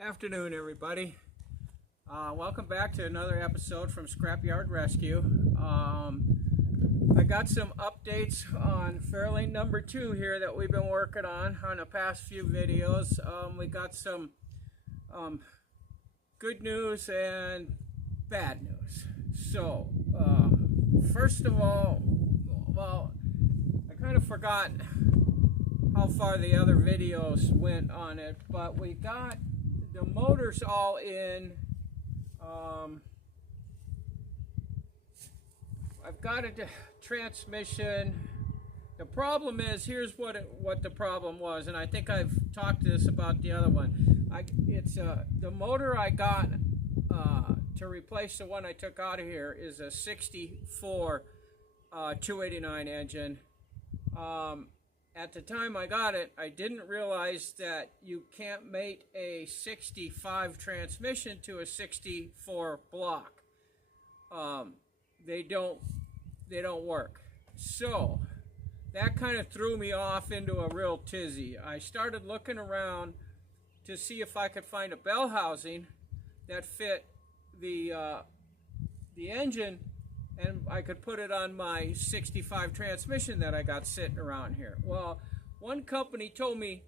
Afternoon, everybody. Welcome back to another episode from Scrapyard Rescue. I got some updates on Fairlane number 2 here that we've been working on the past few videos. We got some good news and bad news. So, first of all, well, I kind of forgot how far the other videos went on it, but we got the motors all in. I've got a transmission. The problem is, here's what the problem was, and I think I've talked to this about the other one. It's the motor I got to replace the one I took out of here is a 64 289 engine. At the time I got it, I didn't realize that you can't mate a 65 transmission to a 64 block. They don't work. So that kind of threw me off into a real tizzy. I started looking around to see if I could find a bell housing that fit the engine, and I could put it on my 65 transmission that I got sitting around here. Well, one company told me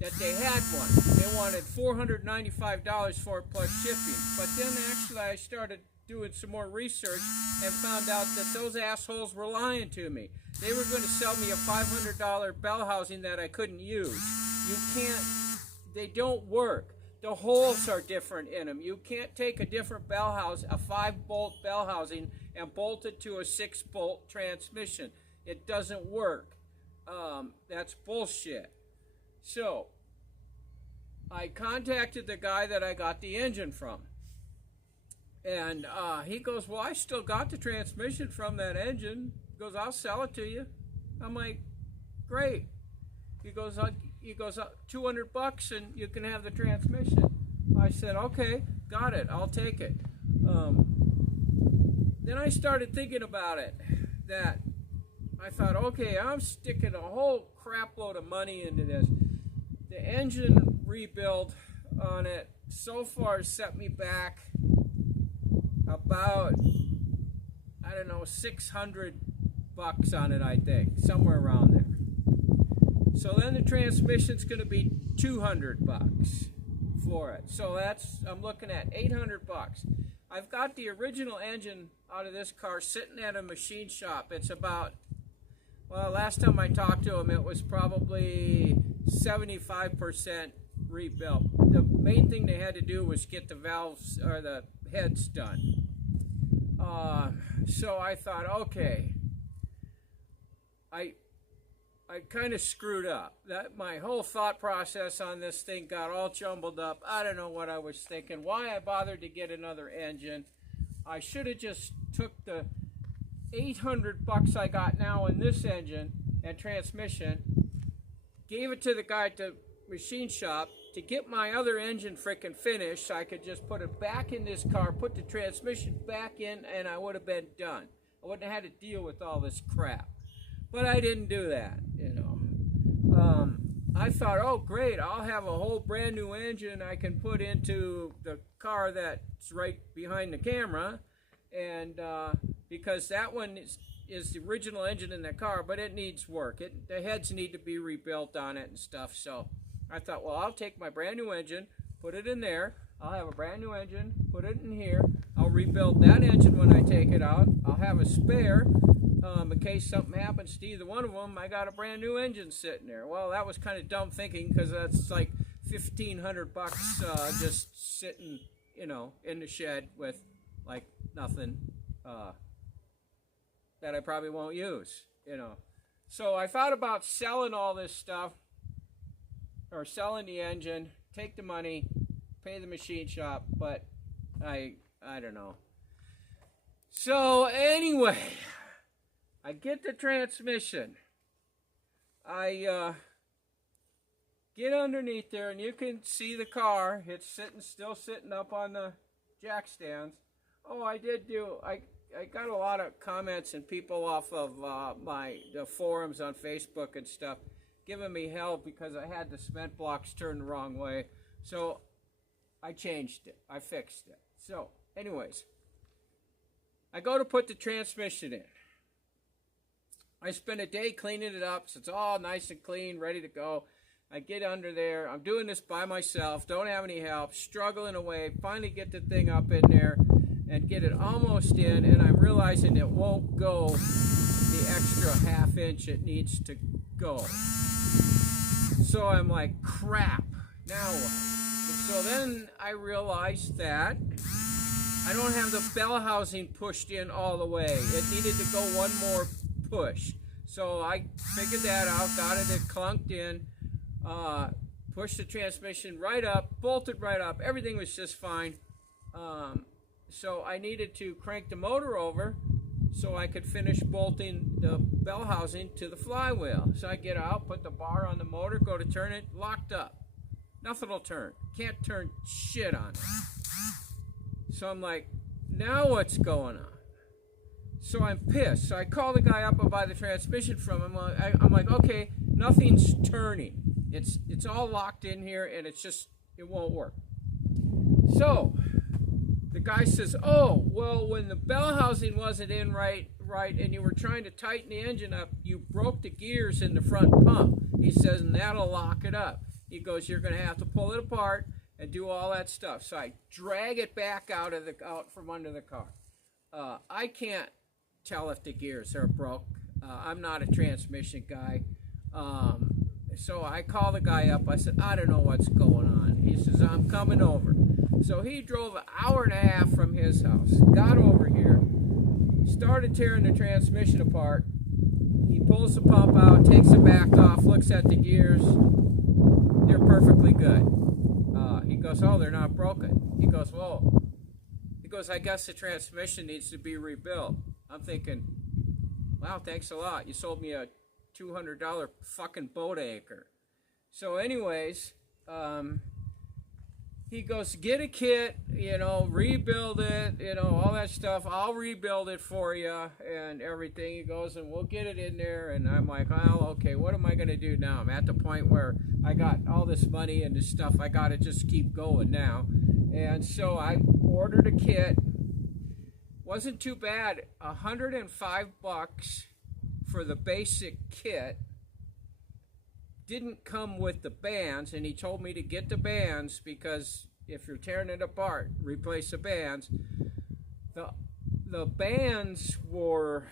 that they had one. They wanted $495 for it plus shipping. But then actually I started doing some more research and found out that those assholes were lying to me. They were going to sell me a $500 bell housing that I couldn't use. You can't, they don't work. The holes are different in them. You can't take a different bell house, a 5-bolt bell housing, and bolt it to a 6-bolt transmission. It doesn't work. That's bullshit. So I contacted the guy that I got the engine from, and he goes, well, I still got the transmission from that engine. He goes, I'll sell it to you. I'm like, great. He goes, $200 and you can have the transmission. I said, okay, got it, I'll take it. Then I started thinking about it, that I thought, okay, I'm sticking a whole crap load of money into this. The engine rebuild on it so far set me back about, I don't know, $600 on it, I think, somewhere around there. So then the transmission's going to be $200 for it. So I'm looking at $800. I've got the original engine out of this car sitting at a machine shop. It's about, well, last time I talked to him, it was probably 75% rebuilt. The main thing they had to do was get the valves or the heads done. So I thought, okay, I kind of screwed up. My whole thought process on this thing got all jumbled up. I don't know what I was thinking, why I bothered to get another engine. I should have just took the $800 I got now in this engine and transmission, gave it to the guy at the machine shop to get my other engine frickin' finished, so I could just put it back in this car, put the transmission back in, and I would have been done. I wouldn't have had to deal with all this crap. But I didn't do that, you know. I thought, oh great, I'll have a whole brand new engine I can put into the car that's right behind the camera, and because that one is the original engine in the car, but it needs work. The heads need to be rebuilt on it and stuff. So I thought, well, I'll take my brand new engine, put it in there. I'll have a brand new engine, put it in here. I'll rebuild that engine when I take it out. I'll have a spare. In case something happens to either one of them, I got a brand new engine sitting there. Well, that was kind of dumb thinking, because that's like $1,500 just sitting, you know, in the shed with like nothing that I probably won't use, you know. So I thought about selling all this stuff, or selling the engine, take the money, pay the machine shop, but I don't know. So anyway, I get the transmission. I get underneath there, and you can see the car. It's still sitting up on the jack stands. Oh, I got a lot of comments and people off of the forums on Facebook and stuff giving me hell because I had the cement blocks turned the wrong way. So I changed it. I fixed it. So, anyways, I go to put the transmission in. I spend a day cleaning it up so it's all nice and clean, ready to go. I get under there. I'm doing this by myself. Don't have any help. Struggling away. Finally get the thing up in there and get it almost in. And I'm realizing it won't go the extra half inch it needs to go. So I'm like, crap. Now what? So then I realized that I don't have the bell housing pushed in all the way. It needed to go one more push. So I figured that out, got it clunked in, pushed the transmission right up, bolted right up. Everything was just fine. So I needed to crank the motor over so I could finish bolting the bell housing to the flywheel. So I get out, put the bar on the motor, go to turn it, locked up. Nothing will turn. Can't turn shit on it. So I'm like, now what's going on? So I'm pissed. So I call the guy up and buy the transmission from him. I'm like, okay, nothing's turning. It's all locked in here, and it won't work. So the guy says, oh, well, when the bell housing wasn't in right, and you were trying to tighten the engine up, you broke the gears in the front pump. He says, and that'll lock it up. He goes, you're going to have to pull it apart and do all that stuff. So I drag it back out from under the car. I can't tell if the gears are broke. I'm not a transmission guy. So I call the guy up. I said, I don't know what's going on. He says, I'm coming over. So he drove an hour and a half from his house, got over here, started tearing the transmission apart. He pulls the pump out, takes the back off, looks at the gears. They're perfectly good. He goes, oh, they're not broken. He goes, whoa. He goes, I guess the transmission needs to be rebuilt. I'm thinking, wow, thanks a lot. You sold me a $200 fucking boat anchor. So anyways, he goes, get a kit, rebuild it, all that stuff. I'll rebuild it for you and everything. He goes, and we'll get it in there. And I'm like, well, okay, what am I going to do now? I'm at the point where I got all this money and this stuff. I got to just keep going now. And so I ordered a kit. Wasn't too bad. $105 for the basic kit. Didn't come with the bands, and he told me to get the bands because if you're tearing it apart, replace the bands. The bands were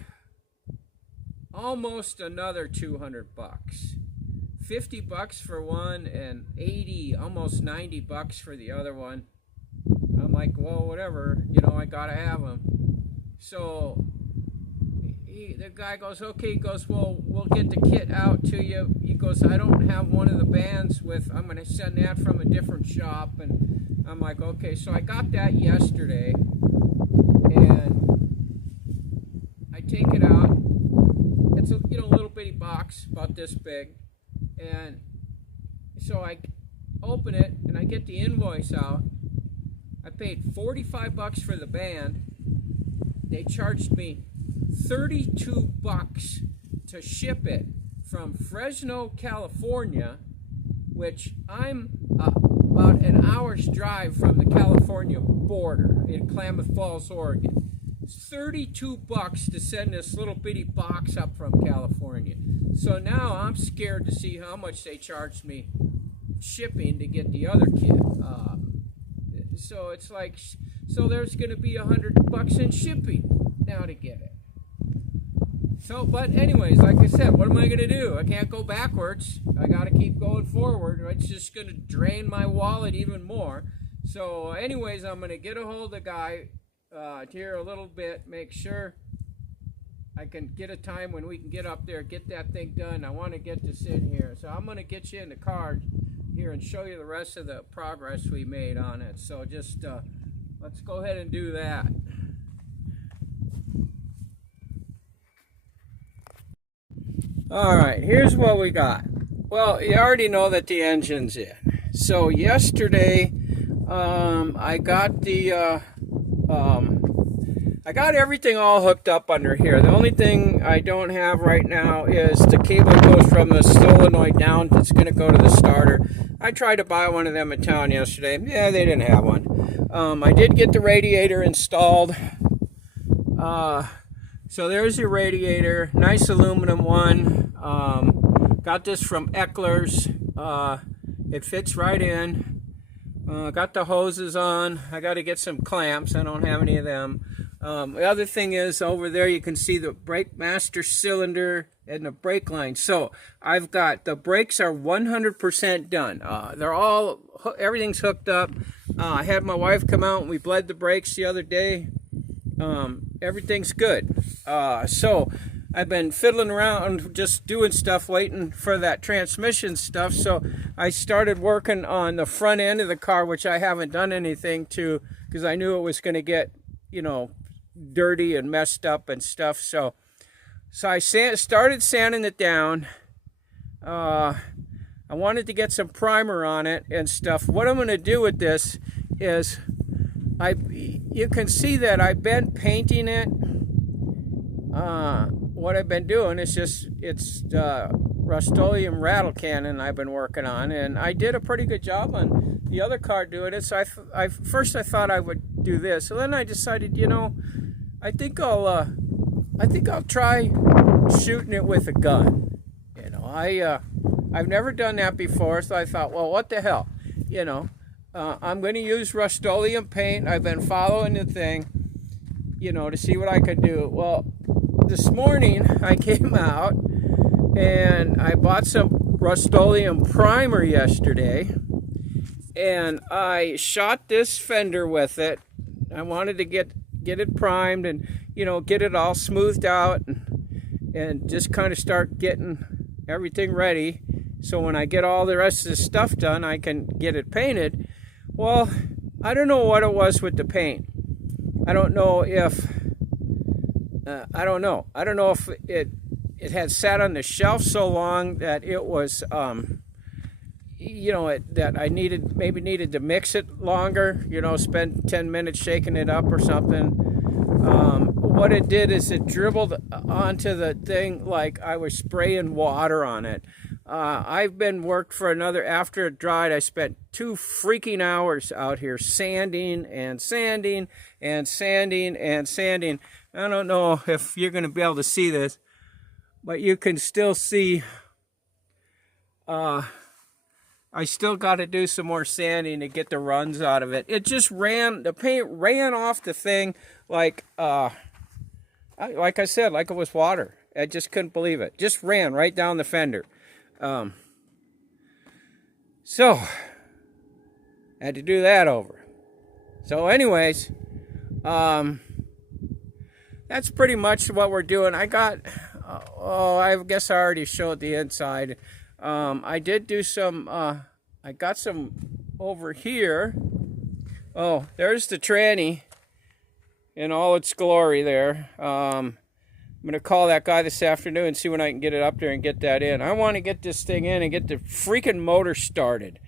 almost another $200. $50 for one and 80, almost $90 for the other one. I'm like, well, whatever, I gotta have them. So the guy goes, okay. He goes, well, we'll get the kit out to you. He goes, I don't have one of the bands I'm going to send that from a different shop. And I'm like, okay. So I got that yesterday, and I take it out. It's a little bitty box about this big, and so I open it and I get the invoice out. I paid $45 for the band. They charged me $32 to ship it from Fresno, California, which I'm about an hour's drive from the California border in Klamath Falls, Oregon. It's $32 to send this little bitty box up from California. So now I'm scared to see how much they charged me shipping to get the other kit. So it's like, so there's going to be $100 in shipping now to get it. So, but anyways, like I said, what am I going to do? I can't go backwards. I got to keep going forward. It's just going to drain my wallet even more. So anyways, I'm going to get a hold of the guy here a little bit, make sure I can get a time when we can get up there, get that thing done. I want to get this in here. So I'm going to get you in the car here and show you the rest of the progress we made on it. So just let's go ahead and do that. Alright, here's what we got. Well, you already know that the engine's in. So yesterday, I I got everything all hooked up under here. The only thing I don't have right now is the cable that goes from the solenoid down. It's going to go to the starter. I tried to buy one of them in town yesterday. Yeah, they didn't have one. I did get the radiator installed. So there's your radiator. Nice aluminum one. Got this from Eckler's. It fits right in. Got the hoses on. I got to get some clamps. I don't have any of them. The other thing is over there you can see the brake master cylinder and the brake line. So I've got the brakes are 100% done. They're all, everything's hooked up. I had my wife come out and we bled the brakes the other day. Everything's good. So I've been fiddling around just doing stuff, waiting for that transmission stuff. So I started working on the front end of the car, which I haven't done anything to because I knew it was going to get, you know, dirty and messed up and stuff. So I started sanding it down. I wanted to get some primer on it and stuff. What I'm going to do with this is you can see that I've been painting it. What I've been doing is it's Rust-Oleum rattle cannon I've been working on, and I did a pretty good job on the other car doing it. So first I thought I would do this, so then I decided, you know, I think I'll try shooting it with a gun. You know, I've never done that before, so I thought, well, what the hell, you know, I'm going to use Rust-Oleum paint. I've been following the thing, you know, to see what I could do. Well, this morning I came out and I bought some Rust-Oleum primer yesterday, and I shot this fender with it. I wanted to get it primed and, you know, get it all smoothed out and just kind of start getting everything ready so when I get all the rest of the stuff done I can get it painted. Well, I don't know what it was with the paint. I don't know if it had sat on the shelf so long that it was you know, that I maybe needed to mix it longer, you know, spend 10 minutes shaking it up or something. What it did is it dribbled onto the thing like I was spraying water on it. I've been worked for another, after it dried, I spent 2 freaking hours out here sanding and sanding and sanding and sanding. I don't know if you're going to be able to see this, but you can still see I still got to do some more sanding to get the runs out of it. It just the paint ran off the thing like I said, like it was water. I just couldn't believe it. Just ran right down the fender. So I had to do that over. So anyways, that's pretty much what we're doing. I got, I guess I already showed the inside. I did do some, I got some over here. Oh, there's the tranny in all its glory there. I'm going to call that guy this afternoon and see when I can get it up there and get that in. I want to get this thing in and get the freaking motor started.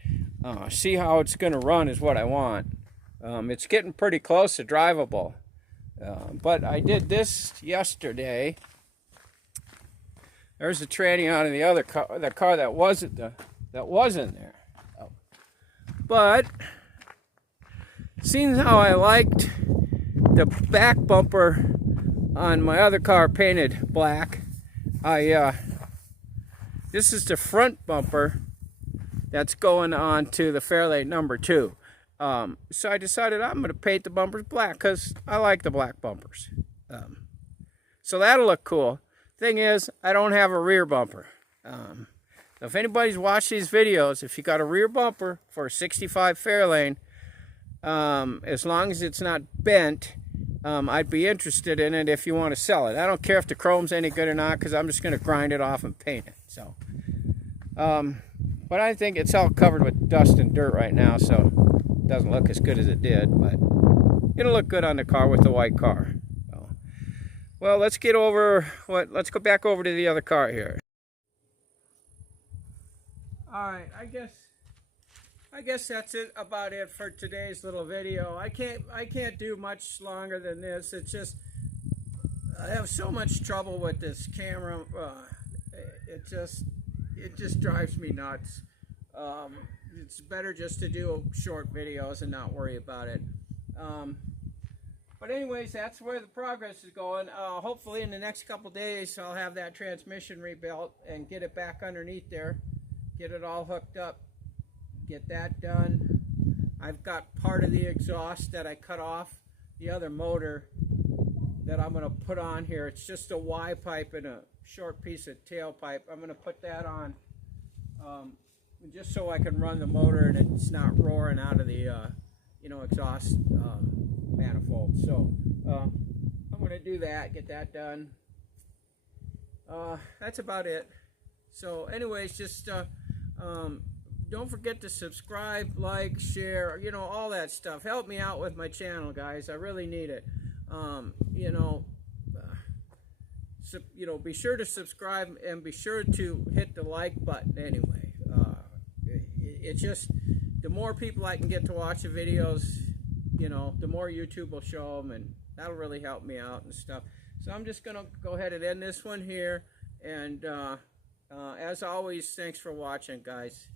See how it's going to run is what I want. It's getting pretty close to drivable. But I did this yesterday. There's the tranny out of the other car, the car that wasn't there. Oh. But seeing how I liked the back bumper on my other car painted black, this is the front bumper that's going on to the Fairlane number 2. So I decided I'm going to paint the bumpers black because I like the black bumpers. So that'll look cool. Thing is, I don't have a rear bumper. If anybody's watched these videos, if you got a rear bumper for a 65 Fairlane, as long as it's not bent, I'd be interested in it if you want to sell it. I don't care if the chrome's any good or not, because I'm just going to grind it off and paint it. So, but I think it's all covered with dust and dirt right now, so it doesn't look as good as it did, but it'll look good on the car with the white car. So, well, let's go back over to the other car here. All right, I guess that's about it for today's little video. I can't do much longer than this. It's just I have so much trouble with this camera. It just drives me nuts. It's better just to do short videos and not worry about it. But anyways, that's where the progress is going. Hopefully in the next couple days I'll have that transmission rebuilt and get it back underneath there. Get it all hooked up. Get that done. I've got part of the exhaust that I cut off the other motor that I'm going to put on here. It's just a Y pipe and a short piece of tailpipe. I'm going to put that on just so I can run the motor and it's not roaring out of the exhaust manifold. So I'm going to do that, get that done. That's about it. So anyways, just don't forget to subscribe, like, share, all that stuff. Help me out with my channel, guys. I really need it. Be sure to subscribe and be sure to hit the like button anyway. It's just, the more people I can get to watch the videos, the more YouTube will show them, and that'll really help me out and stuff. So I'm just going to go ahead and end this one here. And as always, thanks for watching, guys.